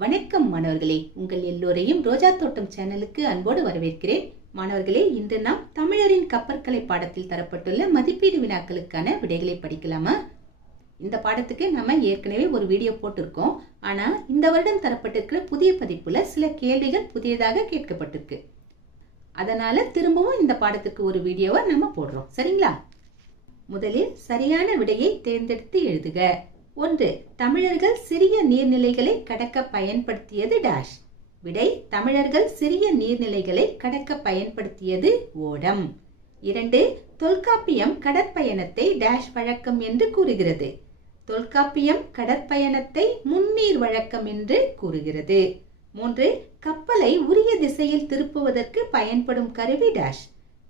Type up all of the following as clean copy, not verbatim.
வணக்கம் மாணவர்களே, உங்கள் எல்லோரையும் ரோஜா தோட்டம் சேனலுக்கு அன்போடு வரவேற்கிறேன். மாணவர்களே, இன்று நாம் தமிழரின் கப்பற்கலை பாடத்தில் தரப்பட்டுள்ள மதிப்பீடு வினாக்களுக்கான விடைகளை படிக்கலாமா? இந்த பாடத்துக்கு நம்ம ஏற்கனவே ஒரு வீடியோ போட்டிருக்கோம். ஆனா இந்த வருடம் தரப்பட்டிருக்கிற புதிய பதிப்புல சில கேள்விகள் புதியதாக கேட்கப்பட்டிருக்கு. அதனால திரும்பவும் இந்த பாடத்துக்கு ஒரு வீடியோவை நம்ம போடுறோம். சரிங்களா? முதலில் சரியான விடையை தேர்ந்தெடுத்து எழுதுக. 1. தமிழர்கள் சிறிய நீர்நிலைகளை கடக்க பயன்படுத்தியது டேஷ். விடை: தமிழர்கள் சிறிய நீர்நிலைகளை கடக்க பயன்படுத்தியது ஓடம். 2. தொல்காப்பியம் கடற்பயணத்தை டேஷ் வழக்கம் என்று கூறுகிறது. தொல்காப்பியம் கடற்பயணத்தை முன்னீர் வழக்கம் என்று கூறுகிறது. 3. கப்பலை உரிய திசையில் திருப்புவதற்கு பயன்படும் கருவி டேஷ்.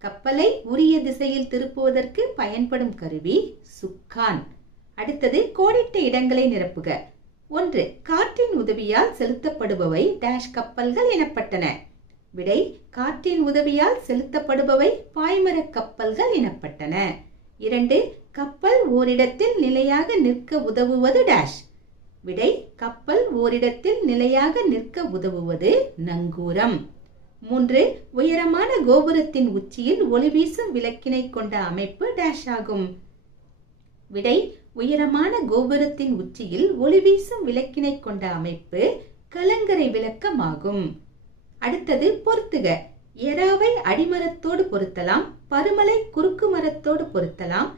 கப்பலை உரிய திசையில் திருப்புவதற்கு பயன்படும் கருவி சுக்கான். அடுத்தது கோடிட்ட இடங்களை நிரப்புக. 1. காற்றின் உதவியால் செலுத்தப்படுபவை டேஷ் கப்பல்கள் எனப்பட்டன. விடை: காற்றின் உதவியால் செலுத்தப்படுபவை பாய்மர கப்பல்கள் எனப்பட்டன. 2. கப்பல் ஓரிடத்தில் நிலையாக நிற்க உதவுவது டேஷ். விடை: கப்பல் ஓரிடத்தில் நிலையாக நிற்க உதவுவது நங்கூரம். 3. உயரமான கோபுரத்தின் உச்சியில் ஒளி வீசும் விளக்கினை கொண்ட அமைப்பு டேஷ் ஆகும். விடை: உயரமான கோபுரத்தின் உச்சியில் ஒளி வீசும் விளக்கினை கொண்ட அமைப்பு கலங்கரை விளக்கமாகும். அடுத்தது பொருத்துக. எராவை அடிமரத்தோடு பொருத்தலாம், பருமலை குறுக்கு மரத்தோடு பொருத்தலாம்,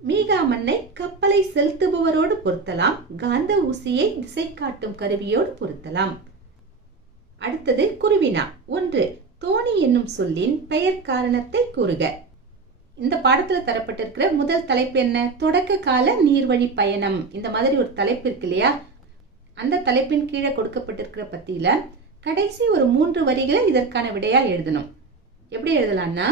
மீகா மண்ணை கப்பலை செலுத்துபவரோடு பொருத்தலாம், காந்த ஊசியை திசை காட்டும் கருவியோடு பொருத்தலாம். அடுத்தது குருவினா. 1. தோணி என்னும் சொல்லின் பெயர் காரணத்தை கூறுக. இந்த பாடத்துல தரப்பட்டிருக்கிற முதல் தலைப்பு என்ன? தொடக்க கால நீர்வழி பயணம். இந்த மாதிரி ஒரு தலைப்பு இருக்கு இல்லையா? அந்த தலைப்பின் கீழே கொடுக்கப்பட்டிருக்கிற பத்தியில கடைசி ஒரு 3 வரிகளை இதற்கான விடையா எழுதணும். எப்படி எழுதலாம்னா,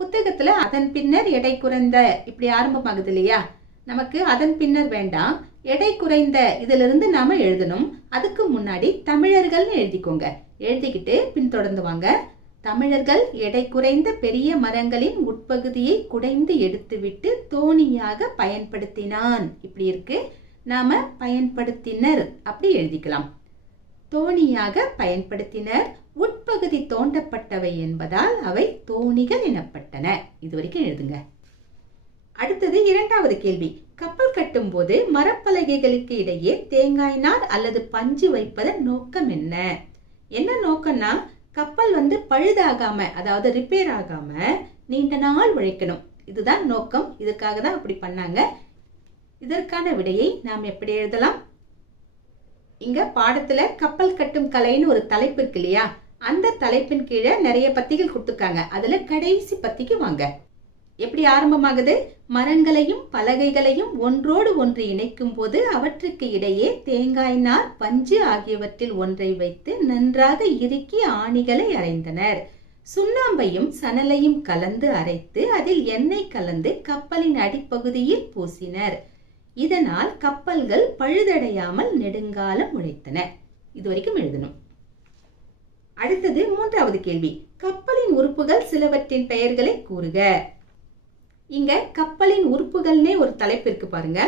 புத்தகத்துல அதன் பின்னர் எடை குறைந்த இப்படி ஆரம்பமாகுது இல்லையா? நமக்கு அதன் பின்னர் வேண்டாம், எடை குறைந்த இதிலிருந்து நாம எழுதணும். அதுக்கு முன்னாடி தமிழர்கள்னு எழுதிக்கோங்க. எழுதிக்கிட்டு பின்தொடர்ந்து வாங்க. தமிழர்கள் எடை குறைந்த பெரிய மரங்களின் உட்பகுதியை குடைந்து எடுத்துவிட்டு தோணியாக பயன்படுத்தினான். இப்படி இருக்கு. நாம பயன்படுத்தினர் அப்படி எழுதிக்கலாம். தோணியாக பயன்படுத்தினர், உட்பகுதி தோண்டப்பட்டவை என்பதால் அவை தோணிகள் எனப்பட்டன. இதுவரைக்கும் எழுதுங்க. அடுத்தது 2வது கேள்வி. கப்பல் கட்டும் போது மரப்பலகைகளுக்கு இடையே தேங்காய் நார் அல்லது பஞ்சு வைப்பதன் நோக்கம் என்ன? என்ன நோக்கம்னா, கப்பல் பழுதாகாம, அதாவது ரிப்பேர் ஆகாம நீண்ட நாள் உழைக்கணும். இதுதான் நோக்கம். இதுக்காக தான் அப்படி பண்ணாங்க. இதற்கான விடையை நாம் எப்படி எழுதலாம்? இங்க பாடத்துல கப்பல் கட்டும் கலைன்னு ஒரு தலைப்பு இருக்கு இல்லையா? அந்த தலைப்பின் கீழே நிறைய பத்திகள் கொடுத்துருக்காங்க. அதுல கடைசி பத்திக்கு வாங்க. எப்படி ஆரம்பமாகுது? மரங்களையும் பலகைகளையும் ஒன்றோடு ஒன்று இணைக்கும் போது அவற்றுக்கு இடையே தேங்காய் நார், பஞ்சு ஆகியவற்றில் ஒன்றை வைத்து நன்றாக இறுக்கி ஆணிகளை அரைந்தனர். சுண்ணாம்பையும் சணலையும் கலந்து அரைத்து அதில் எண்ணெய் கலந்து கப்பலின் அடிப்பகுதியில் பூசினர். இதனால் கப்பல்கள் பழுதடையாமல் நெடுங்காலம் உழைத்தன. இதுவரைக்கும் எழுதணும். அடுத்தது 3வது கேள்வி. கப்பலின் உறுப்புகள் சிலவற்றின் பெயர்களை கூறுக. இங்க கப்பலின் உறுப்புகள்னே ஒரு தலைப்பு இருக்கு பாருங்க.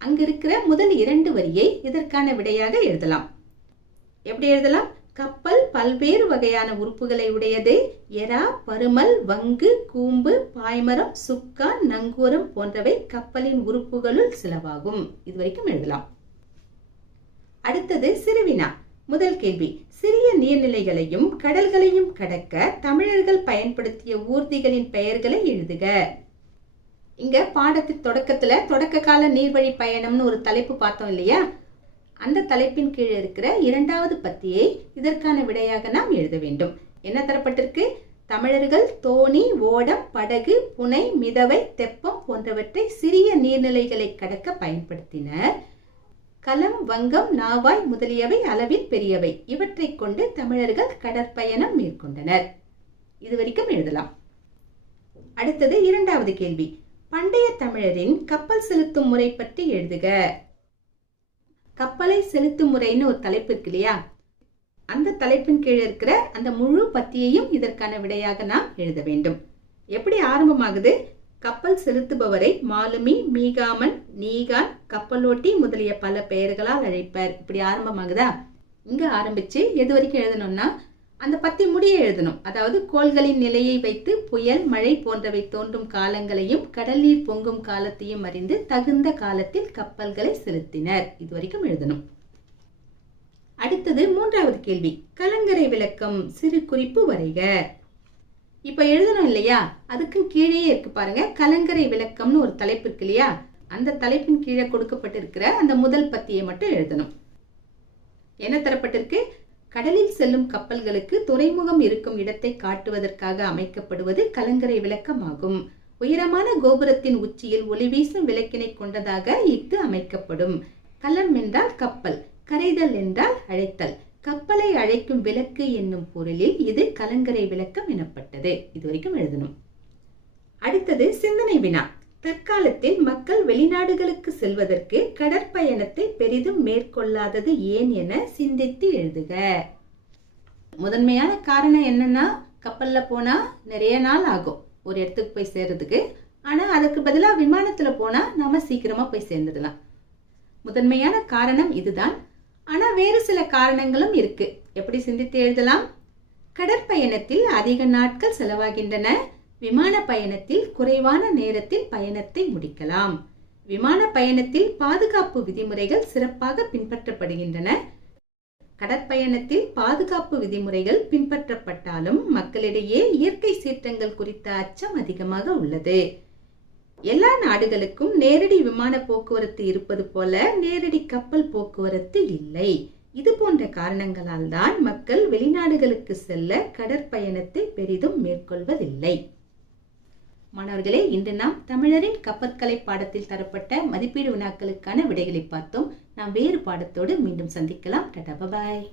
அங்க இருக்கிற முதல் 2 வரியை இதற்கான விடையாக எழுதலாம். எப்படி எழுதலாம்? கப்பல் பல்வேறு வகையான உறுப்புகளை உடையது. எரா, பருமல், வங்கு, கூம்பு, பாய்மரம், சுக்கான், நங்கூரம் போன்றவை கப்பலின் உறுப்புகளுள் சிலவாகும். இதுவரைக்கும் எழுதலாம். அடுத்தது சிறுவினா. முதல் கேள்வி. சிறிய நீர்நிலைகளையும் கடல்களையும் கடக்க தமிழர்கள் பயன்படுத்திய ஊர்திகளின் பெயர்களை எழுதுக. இங்க பாடத்தின் தொடக்கத்துல தொடக்க கால நீர்வழி பயணம்னு ஒரு தலைப்பு பார்த்தோம் இல்லையா? அந்த தலைப்பின் கீழே இருக்கிற 2வது பத்தியை இதற்கான விடையாக நாம் எழுத வேண்டும். என்ன தரப்பட்டிருக்கு? தமிழர்கள் தோணி, ஓடம், படகு, புனை, மிதவை, தெப்பம் போன்றவற்றை சிறிய நீர்நிலைகளை கடக்க பயன்படுத்தினர். கலம், வங்கம், நாவாய் முதலியவை அளவில் பெரியவை. இவற்றை கொண்டு தமிழர்கள் கடற்பயணம் மேற்கொண்டனர். இதுவரைக்கும் எழுதலாம். அடுத்தது 2வது கேள்வி. பண்டைய தமிழரின் கப்பல் செலுத்தும் முறை பற்றி எழுதுக. கப்பலை செலுத்தும் முறைன்னு ஒரு தலைப்பு இருக்கு இல்லையா? அந்த தலைப்பின் கீழே இருக்கிற அந்த முழு பத்தியையும் இதற்கான விடையாக நாம் எழுத வேண்டும். எப்படி ஆரம்பமாகுது? கப்பல் செலுத்துபவரை மாலுமி, மீகாமன், நீகான், கப்பலோட்டி முதலிய பல பெயர்களால் அழைப்பர். இப்படி ஆரம்பமாகுதா? இங்க ஆரம்பிச்சு எது வரைக்கும் எழுதணும்னா அந்த பத்தி முடிய எழுதணும். அதாவது கோள்களின் நிலையை வைத்து புயல், மழை போன்றவை தோன்றும் காலங்களையும் கடல் நீர் பொங்கும் காலத்தையும் அறிந்து தகுந்த காலத்தில் கப்பல்களை செலுத்தினர். இது வரைக்கும் எழுதணும். அடுத்தது 3வது கேள்வி. கலங்கரை விளக்கம் சிறு குறிப்பு வரைக. இப்ப எழுதணும் இல்லையா? அதுக்கு கீழே இருக்கு பாருங்க, கலங்கரை விளக்கம்னு ஒரு தலைப்பு இருக்கு இல்லையா? அந்த தலைப்பின் கீழே கொடுக்கப்பட்டிருக்கிற அந்த முதல் பத்தியை மட்டும் எழுதணும். என்ன தரப்பட்டிருக்கு? கடலில் செல்லும் கப்பல்களுக்கு துறைமுகம் இருக்கும் இடத்தை காட்டுவதற்காக அமைக்கப்படுவது கலங்கரை விளக்கமாகும். உயரமான கோபுரத்தின் உச்சியில் ஒளி வீசும் விளக்கினை கொண்டதாக இஃது அமைக்கப்படும். கலம் என்றால் கப்பல், கரைதல் என்றால் அழைத்தல். கப்பலை அழைக்கும் விளக்கு என்னும் பொருளில் இது கலங்கரை விளக்கம் எனப்பட்டது. இது வரைக்கும் எழுதணும். அடுத்தது சிந்தனை வினா. தற்காலத்தில் மக்கள் வெளிநாடுகளுக்கு செல்வதற்கு கடற்பயணத்தை பெரிதும் மேற்கொள்ளாதது ஏன் என சிந்தித்து எழுதுக. முதன்மையான காரணம் என்னன்னா, கப்பல்ல போனா நிறைய நாள் ஆகும் ஒரு இடத்துக்கு போய் சேர்றதுக்கு. ஆனா அதுக்கு பதிலா விமானத்துல போனா நாம சீக்கிரமா போய் சேர்ந்துடலாம். முதன்மையான காரணம் இதுதான். ஆனா வேறு சில காரணங்களும் இருக்கு. எப்படி சிந்தித்து எழுதலாம்? கடற்பயணத்தில் அதிக நாட்கள் செலவாகின்றன. விமான பயணத்தில் குறைவான நேரத்தில் பயணத்தை முடிக்கலாம். விமான பயணத்தில் பாதுகாப்பு விதிமுறைகள் சிறப்பாக பின்பற்றப்படுகின்றன. கடற்பயணத்தில் பாதுகாப்பு விதிமுறைகள் பின்பற்றப்பட்டாலும் மக்களிடையே இயற்கை சீற்றங்கள் குறித்த அச்சம் அதிகமாக உள்ளது. எல்லா நாடுகளுக்கும் நேரடி விமான போக்குவரத்து இருப்பது போல நேரடி கப்பல் போக்குவரத்து இல்லை. இது போன்ற காரணங்களால் தான் மக்கள் வெளிநாடுகளுக்கு செல்ல கடற்பயணத்தை பெரிதும் மேற்கொள்வதில்லை. மாணவர்களே, இன்று நாம் தமிழரின் கப்பற்கலை பாடத்தில் தரப்பட்ட மதிப்பீடு வினாக்களுக்கான விடைகளை பார்த்தோம். நாம் வேறு பாடத்தோடு மீண்டும் சந்திக்கலாம். டாடா, பாய்.